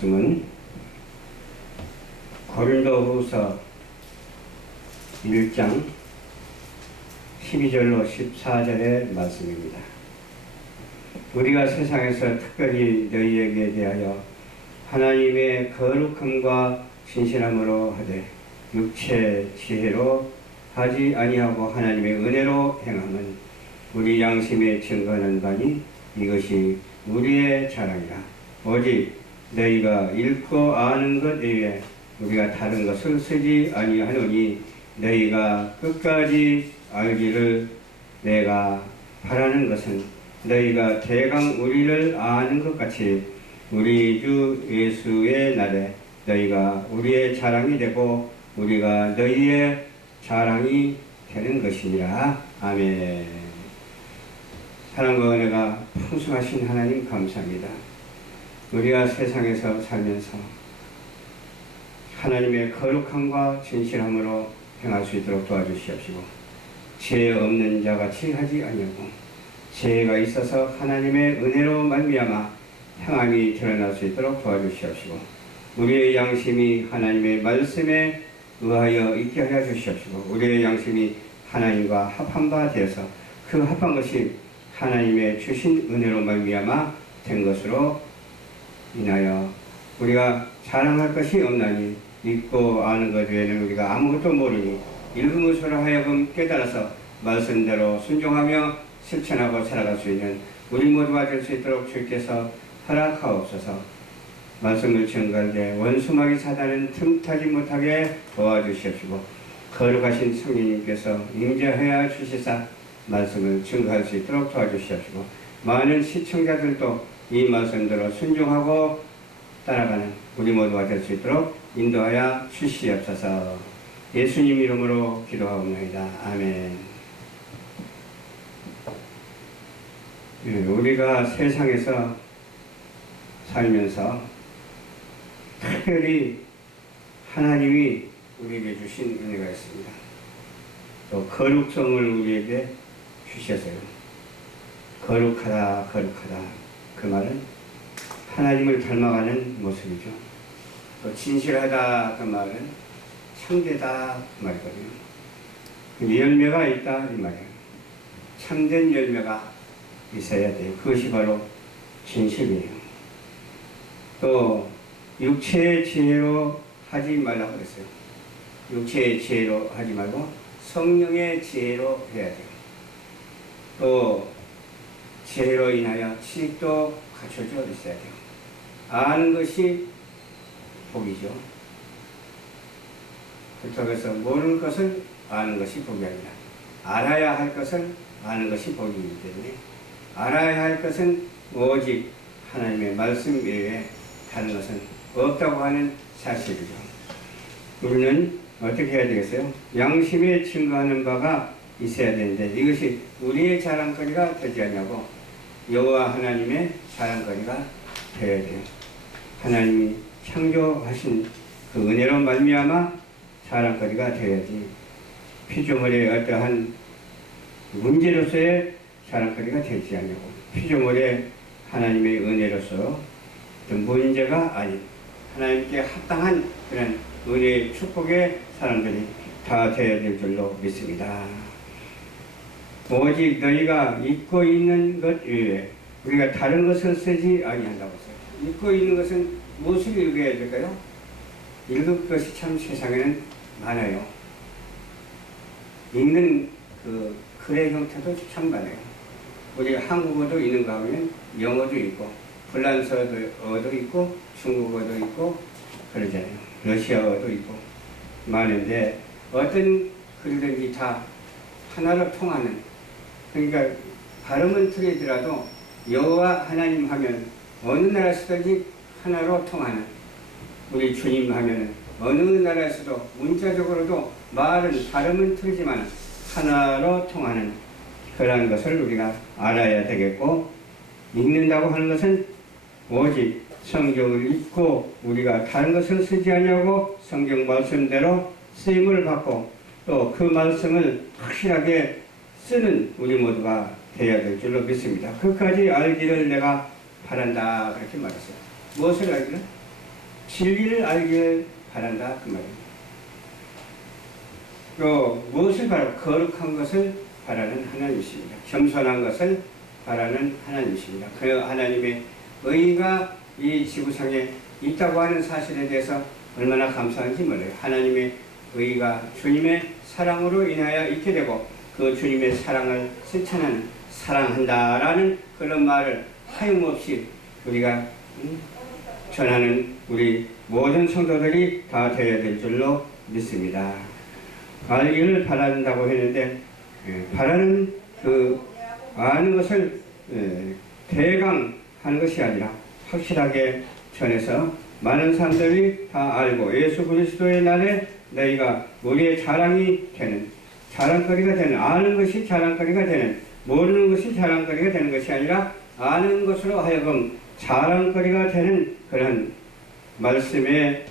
말씀은 고린도후서 1장 12절로 14절의 말씀입니다. 우리가 세상에서 특별히 너희에게 대하여 하나님의 거룩함과 신실함으로 하되 육체 지혜로 하지 아니하고 하나님의 은혜로 행함은 우리 양심에 증거하는 바니 이것이 우리의 자랑이라. 오직 너희가 읽고 아는 것 외에 우리가 다른 것을 쓰지 아니하노니 너희가 끝까지 알기를 내가 바라는 것은 너희가 대강 우리를 아는 것 같이 우리 주 예수의 날에 너희가 우리의 자랑이 되고 우리가 너희의 자랑이 되는 것이니라. 아멘. 사랑과 은혜가 풍성하신 하나님 감사합니다. 우리가 세상에서 살면서 하나님의 거룩함과 진실함으로 행할 수 있도록 도와주시옵시고 죄 없는 자같이 하지 아니하고 죄가 있어서 하나님의 은혜로 말미암아 행함이 드러날 수 있도록 도와주시옵시고 우리의 양심이 하나님의 말씀에 의하여 있게 하여 주시옵시고 우리의 양심이 하나님과 합한 바 되어서 그 합한 것이 하나님의 주신 은혜로 말미암아 된 것으로 인하여 우리가 자랑할 것이 없나니 믿고 아는 것 외에는 우리가 아무것도 모르니 읽은 것으로 하여금 깨달아서 말씀대로 순종하며 실천하고 살아갈 수 있는 우리 모두가 될 수 있도록 주께서 허락하옵소서. 말씀을 증거할 때 원수마귀 사단은 틈타지 못하게 도와주시옵시고 거룩하신 성령님께서 임재하여 주시사 말씀을 증거할 수 있도록 도와주시옵시고 많은 시청자들도 이 말씀대로 순종하고 따라가는 우리 모두가 될 수 있도록 인도하여 주시옵소서. 예수님 이름으로 기도하옵나이다. 아멘. 우리가 세상에서 살면서 특별히 하나님이 우리에게 주신 은혜가 있습니다. 또 거룩성을 우리에게 주셨어요. 거룩하다, 거룩하다. 그 말은 하나님을 닮아가는 모습이죠. 또 진실하다 그 말은 참되다 그 말이거든요. 열매가 있다 이 말이에요. 참된 열매가 있어야 돼요. 그것이 바로 진실이에요. 또 육체의 지혜로 하지 말라고 그랬어요. 육체의 지혜로 하지 말고 성령의 지혜로 해야 돼요. 또 지혜로 인하여 지식도 갖춰져 있어야 돼요. 아는 것이 복이죠. 그렇다고 해서 모르는 것을 아는 것이 복이 아니라 알아야 할 것을 아는 것이 복이기 때문에 알아야 할 것은 오직 하나님의 말씀 외에 다른 것은 없다고 하는 사실이죠. 우리는 어떻게 해야 되겠어요? 양심에 증거하는 바가 있어야 되는데 이것이 우리의 자랑거리가 되지 않냐고 여호와 하나님의 자랑거리가 되어야 돼요. 하나님이 창조하신 그 은혜로 말미암아 자랑거리가 되어야지 피조물의 어떠한 문제로서의 자랑거리가 되지 않냐고 피조물의 하나님의 은혜로서 어떤 문제가 아닌 하나님께 합당한 그런 은혜의 축복의 사람들이 다 되어야 될 줄로 믿습니다. 오직 너희가 잊고 있는 것 외에 우리가 다른 것을 쓰지 아니한다고 했어요. 읽고 있는 것은 무엇을 읽어야 될까요? 읽을 것이 참 세상에는 많아요. 읽는 그 글의 형태도 참 많아요. 우리가 한국어도 있는가 하면 영어도 있고 프랑스어도 있고 중국어도 있고 그러잖아요. 러시아어도 있고 많은데 어떤 글든지 다 하나로 통하는 그러니까 발음은 틀리더라도 여호와 하나님 하면 어느 나라에서든지 하나로 통하는 우리 주님 하면 어느 나라에서도 문자적으로도 말은 발음은 틀리지만 하나로 통하는 그러한 것을 우리가 알아야 되겠고 읽는다고 하는 것은 오직 성경을 읽고 우리가 다른 것을 쓰지 아니하고 성경 말씀대로 쓰임을 받고 또 그 말씀을 확실하게 쓰는 우리 모두가 되어야 될 줄로 믿습니다. 그까지 알기를 내가 바란다 그렇게 말했어요. 무엇을 알기를? 진리를 알기를 바란다 그 말입니다. 또 무엇을 바라고 거룩한 것을 바라는 하나님이십니다. 겸손한 것을 바라는 하나님이십니다. 그 하나님의 의가 이 지구상에 있다고 하는 사실에 대해서 얼마나 감사한지 몰라요. 하나님의 의가 주님의 사랑으로 인하여 있게 되고 그 주님의 사랑을 실천하는 사랑한다라는 그런 말을 하염없이 우리가 전하는 우리 모든 성도들이 다 되어야 될 줄로 믿습니다. 알기를 바란다고 했는데 바라는 그 아는 것을 대강 하는 것이 아니라 확실하게 전해서 많은 사람들이 다 알고 예수 그리스도의 날에 너희가 우리의 자랑이 되는 자랑거리가 되는 아는 것이 자랑거리가 되는 모르는 것이 자랑거리가 되는 것이 아니라 아는 것으로 하여금 자랑거리가 되는 그런 말씀의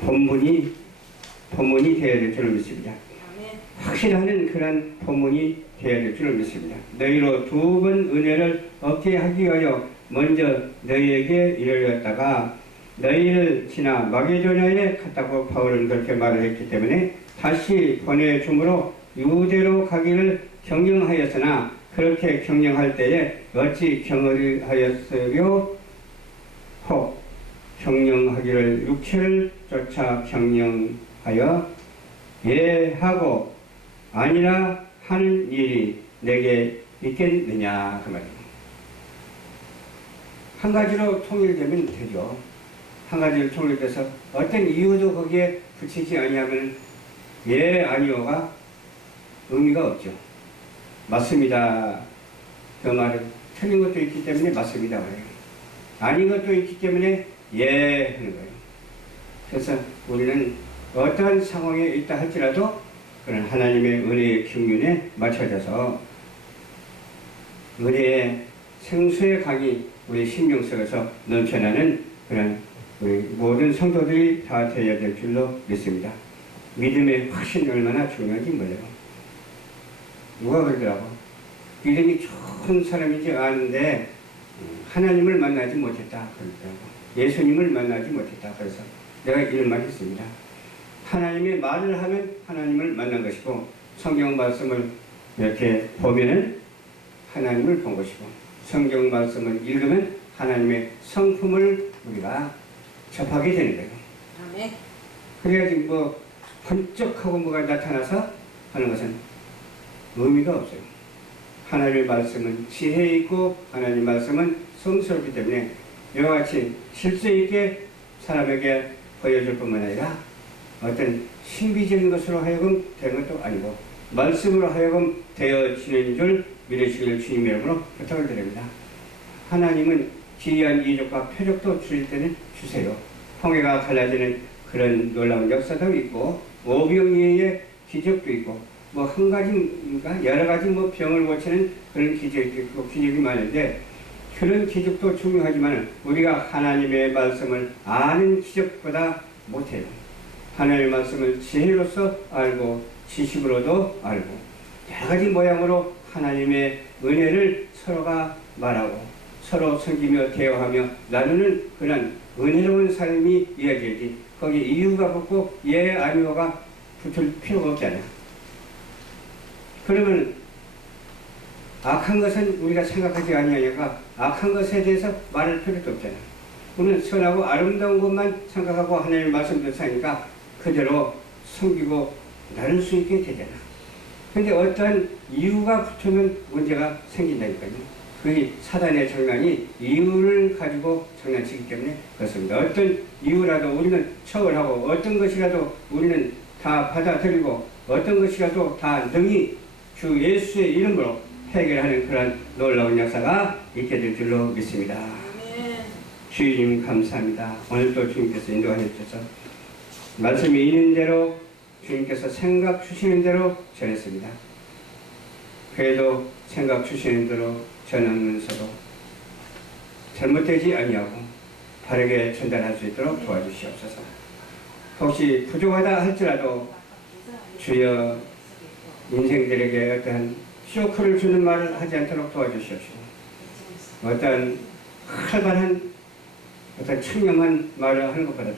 본문이 되어야 될 줄을 믿습니다. 확실한 그런 본문이 되어야 될 줄을 믿습니다. 너희로 두 번 은혜를 얻게 하기 위하여 먼저 너희에게 이르렀다가 너희를 지나 마게도냐에 갔다고 바울은 그렇게 말을 했기 때문에 다시 보내줌으로 유대로 가기를 경영하였으나 그렇게 경영할 때에 어찌 경영하였으려 혹 경영하기를 육체를 쫓아 경영하여 예하고 아니라 하는 일이 내게 있겠느냐 그 말입니다. 한 가지로 통일되면 되죠. 한 가지로 통일돼서 어떤 이유도 거기에 붙이지 아니하면 예 아니오가 의미가 없죠. 맞습니다. 그 말은 틀린 것도 있기 때문에 맞습니다. 아닌 것도 있기 때문에 예 하는 거예요. 그래서 우리는 어떠한 상황에 있다 할지라도 그런 하나님의 은혜의 경륜에 맞춰져서 은혜의 생수의 강이 우리 심령 속에서 넘쳐나는 그런 우리 모든 성도들이 다 되어야 될 줄로 믿습니다. 믿음의 확신이 얼마나 중요한지 몰라요. 누가 그러더라고. 믿음이 좋은 사람인지 아는데 하나님을 만나지 못했다 그러더라고. 예수님을 만나지 못했다. 그래서 내가 이런 말 했습니다. 하나님의 말을 하면 하나님을 만난 것이고 성경 말씀을 이렇게 보면은 하나님을 본 것이고 성경 말씀을 읽으면 하나님의 성품을 우리가 접하게 되는 거예요. 아멘. 그래야지 뭐 번쩍하고 뭐가 나타나서 하는 것은 의미가 없어요. 하나님의 말씀은 지혜 있고 하나님의 말씀은 성스럽기 때문에 이와 같이 실수 있게 사람에게 보여줄 뿐만 아니라 어떤 신비적인 것으로 하여금 되는 것도 아니고 말씀으로 하여금 되어지는 줄 믿으시길 주님 이름으로 부탁을 드립니다. 하나님은 기이한 이적과 표적도 주실 때는 주세요. 홍해가 갈라지는 그런 놀라운 역사도 있고 오병이어의 기적도 있고 뭐 한 가지인가 여러 가지 뭐 병을 고치는 그런 기적이 있고 기적이 많은데 그런 기적도 중요하지만 우리가 하나님의 말씀을 아는 기적보다 못해요. 하나님의 말씀을 지혜로서 알고 지식으로도 알고 여러 가지 모양으로 하나님의 은혜를 서로가 말하고 서로 섬기며 대화하며 나누는 그런 은혜로운 삶이 이어져야지 거기 이유가 붙고 예 아니오가 붙을 필요가 없잖아요. 그러면 악한 것은 우리가 생각하지 아니하니까 악한 것에 대해서 말할 필요도 없잖아요. 우리는 선하고 아름다운 것만 생각하고 하나님의 말씀을 사니까 그대로 섬기고 나눌 수 있게 되잖아. 근데 어떠한 이유가 붙으면 문제가 생긴다니까요. 그게 사단의 장난이 이유를 가지고 장난치기 때문에 그렇습니다. 어떤 이유라도 우리는 처벌하고 어떤 것이라도 우리는 다 받아들이고 어떤 것이라도 다 능히 주 예수의 이름으로 해결하는 그런 놀라운 역사가 있게 될 줄로 믿습니다. 주님 감사합니다. 오늘도 주님께서 인도하여 주셔서 말씀이 있는 대로 주님께서 생각 주시는 대로 전했습니다. 그래도 생각 주시는 대로 전하면서도 잘못되지 아니하고 바르게 전달할 수 있도록 도와주시옵소서. 혹시 부족하다 할지라도 주여 인생들에게 어떠한 쇼크를 주는 말을 하지 않도록 도와주시옵시고 어떠한 활발한 어떤 청렴한 말을 하는 것보다도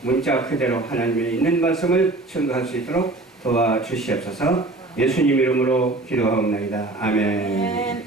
문자 그대로 하나님의 있는 말씀을 증거할 수 있도록 도와주시옵소서. 예수님 이름으로 기도하옵나이다. 아멘.